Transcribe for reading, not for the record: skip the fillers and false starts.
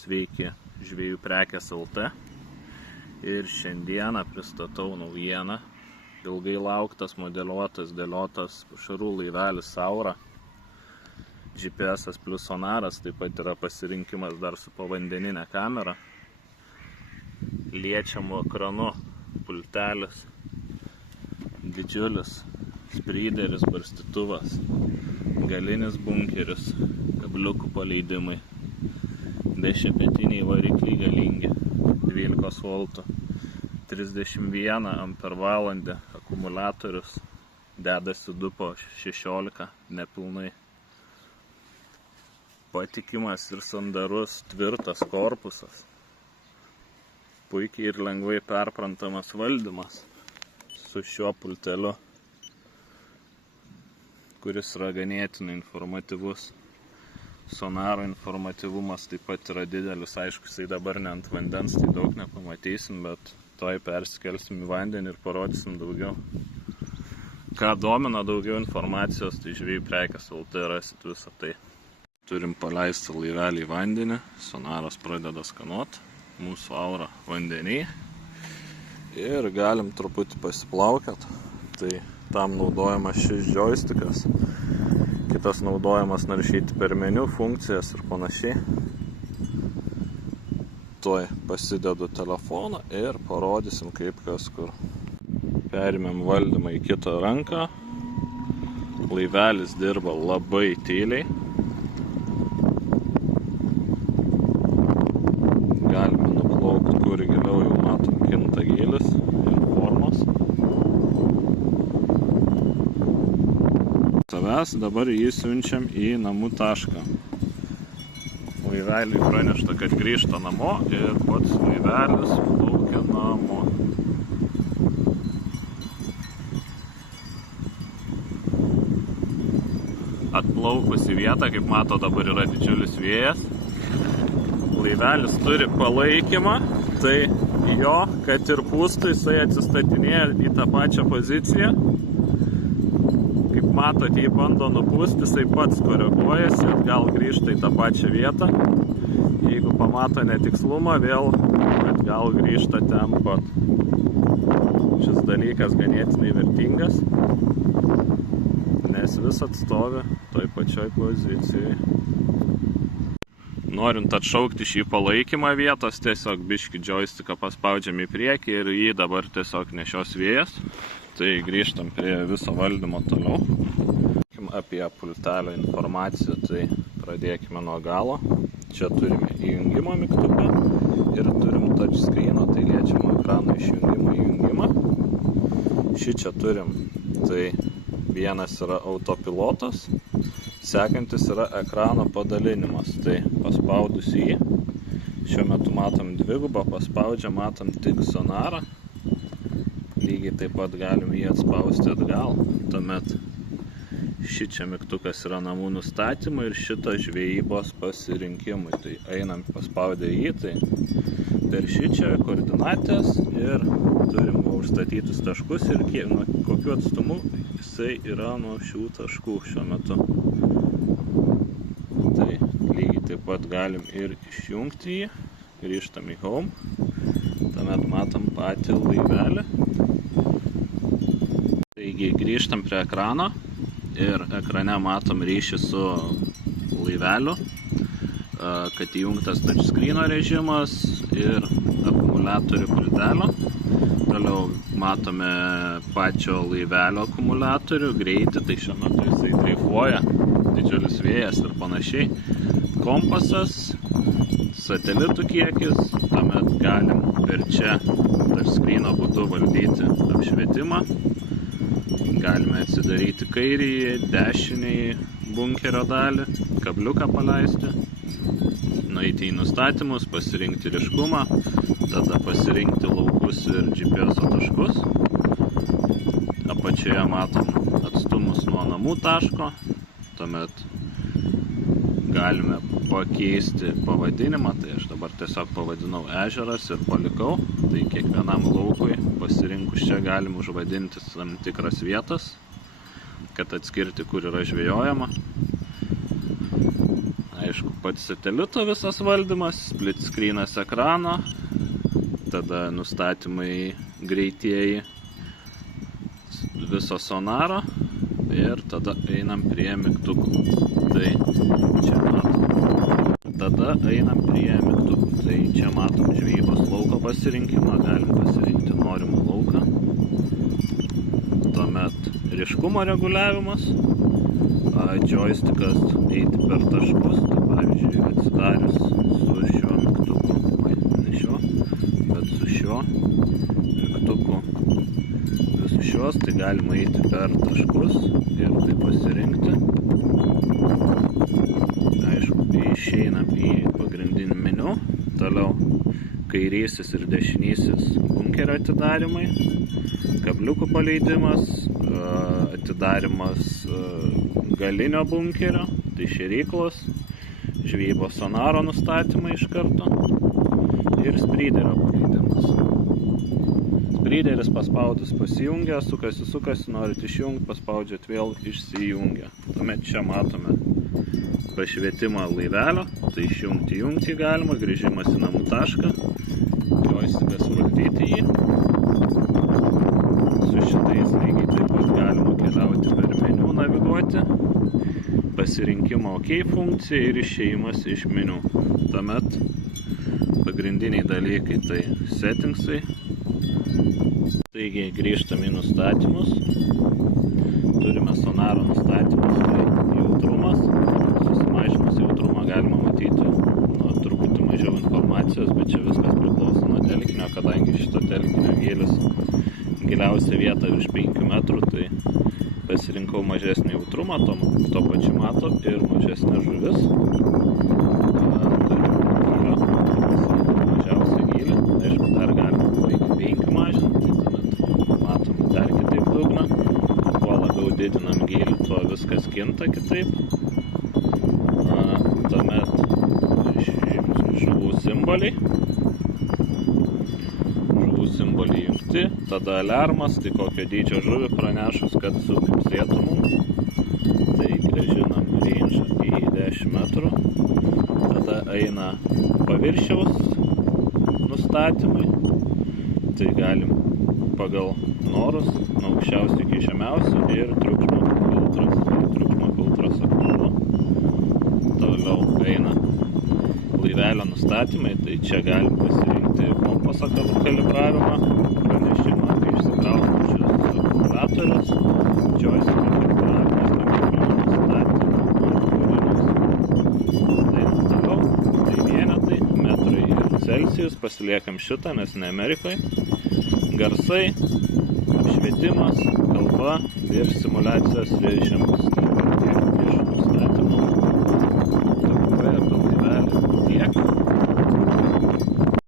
Sveiki, Žvejų prekės LT. Ir šiandieną pristatau naujieną. Ilgai lauktas, modeliuotas, dėliotas pašarų laivelis Saura. GPS plus sonaras, taip pat yra pasirinkimas dar su povandeninė kamera. Liečiamu ekranu pultelis, didžiulis spryderis, barstytuvas, galinis bunkeris, kabliukų paleidimai, dešepetiniai varikliai galingi, 12 voltų, 31 ampervalandę akumuliatorius, dedasi 2 po 16, nepilnai. Patikimas ir sandarus, tvirtas korpusas, puikiai ir lengvai perprantamas valdymas su šiuo pulteliu, kuris yra ganėtinai informatyvus. Sonaro informatyvumas taip pat yra didelis, aišku, jisai dabar ne ant vandens, tai daug nepamatysim, bet toj perskelsim į vandenį ir parodysim daugiau. Ką domina daugiau informacijos, tai Žvejų prekės LT rasit visą tai. Turim paleistą laivelį į vandenį, sonaras pradeda skanuoti, mūsų aura vandenį ir galim truputį pasiplaukiat. Tai tam naudojamas šis joystickas. Kitas naudojamas naršyti per meniu, funkcijas ir panašiai. Tuoj pasidedu telefoną ir parodysim kaip kas kur. Perimėm valdymą į kitą ranką. Laivelis dirba labai tyliai. Galime nuplaukti kur giliau, jau matom kinta gylis ir formos. Tavęs dabar jį siunčiam į namų tašką. Laiveliui pranešta, kad grįžta namo ir pats laivelis plaukia namo. Atplaukus į vietą, kaip mato, dabar yra didžiulis vėjas. Laivelis turi palaikymą, tai jo, kad ir pūstų, jisai atsistatinėja į tą pačią poziciją. Kaip matot, jį bando nupūsti, jisai pats koreguojasi, atgal grįžta į tą pačią vietą. Jeigu pamato netikslumą, vėl atgal grįžta ten pat. Šis dalykas ganėtinai vertingas, nes vis atstovi toj pačioj pozicijai. Norint atšaukti šį palaikymą vietos, tiesiog biškį joysticką paspaudžiam į priekį ir jį dabar tiesiog nešios vėjas. Tai grįžtam prie viso valdymo toliau. Apie pultelio informaciją, tai pradėkime nuo galo. Čia turime įjungimo mygtuką ir turim touchscreen'o, tai liečiamo ekrano išjungimą, įjungimą. Šį čia turim, tai vienas yra autopilotas, sekantis yra ekrano padalinimas. Tai paspaudus jį, šiuo metu matom dvigubą, paspaudžiam, matom tik sonarą. Lygiai taip pat galim jį atspausti atgal. Tuomet ši čia mygtukas yra namų nustatymui ir šito žvejybos pasirinkimui. Tai einam paspaudę jį, tai per šį čia koordinatės ir turim užstatytus taškus ir nuo kokiu atstumu jisai yra nuo šių taškų šiuo metu. Tai lygiai taip pat galim ir išjungti jį, grįžtam į home, tuomet matom patį laivelį. Taigi grįžtam prie ekrano ir ekrane matom ryšį su laiveliu, kad įjungtas touchscreen'o režimas ir akumuliatorių pultelio. Toliau matome pačio laivelio akumuliatorių, greitį, tai šiuo metu jisai dreifuoja, didžiulis vėjas ir panašiai. Kompasas, satelitų kiekis, tuomet galim per čia touchscreen'o būdu valdyti apšvietimą. Galime atsidaryti kairįjį, dešinįjį bunkerio dalį, kabliuką paleisti, nueiti į nustatymus, pasirinkti ryškumą, tada pasirinkti laukus ir GPS taškus. Apačioje matom atstumus nuo namų taško, tuomet galime pakeisti pavadinimą, tai aš dabar tiesiog pavadinau ežeras ir palikau. Tai kiekvienam laukui pasirinkus čia galim užvadinti tam tikras vietas, kad atskirti, kur yra žvejojama. aišku, pats satelito visas valdymas, split screenas ekrano, tada nustatymai greitieji viso sonaro ir tada einam prie mygtukų. Tai čia matom. Tada einam prie mygtukų. Tai čia matom žvejybos lauko pasirinkimą, galim pasirinkti norimą lauką. Tuomet ryškumo reguliavimas, joystickas eiti per taškus, tai pavyzdžiui atsidarius su šiuo mygtuku, ne šiuo, bet su šiuo mygtuku visus šios, tai galima eiti per taškus ir tai pasirinkti. Aišku, išeinam į pagrindinį meniu, toliau kairysis ir dešinysis bunkerio atidarimai, kabliukų paleidimas, atidarimas galinio bunkerio, tai šėryklos, žvejybos sonaro nustatymai iš karto ir spryderio paleidimas. Spryderis paspaudus pasijungia, sukasi, norit išjungti, paspaudžiat vėl išsijungia. Tuomet čia matome pašvietimą laivelio, tai išjungti jungti galima, grįžimas į namų tašką, joystickas valdyti jį. Su šitais lygiai taip pat galima keliauti per meniu, naviguoti, pasirinkimo OK funkcija ir išėjimas iš meniu. Tuomet pagrindiniai dalykai tai settingsai. Taigi grįžtam į nustatymus. Turime sonaro nustatymus, tai jautrumas. Susimažinus jautrumą galima matyti truputį mažiau informacijos, bet čia viskas priklauso nuo telkinio, kadangi šito telkinio gylis giliausia vieta virš 5 metrų, tai pasirinkau mažesnį jautrumą, to pačiu mato ir mažesnė žuvis. Mažiausia gylį, aišku, dar galima buvo iki 5 mažinti, tuomet matom dar kitaip dugną. Kuo labiau didinam gylį, tuo viskas kinta kitaip. Tuomet žuvų simboliai. Simboliai jungti, tada aliarmas, tai kokio dydžio žuvį pranešus, kad supipsėtų mums. Tai grąžinam range į 10 metrų. Tada eina paviršiaus nustatymai. Tai galim pagal norus, nuo aukščiausių iki žemiausių ir triukšmo filtras aktualu. Toliau eina laivelio nustatymai, tai čia galim pasirinkti kompaso kalibravimą, pranešimą apie išsikraunančius akumuliatorius, joystick kalibravimas, nustatymą, toliau, tai vienetai, metrai ir Celsius, pasiliekam šitą, nes ne Amerikoje, garsai, apšvietimas, kalba ir simuliacijos režimas.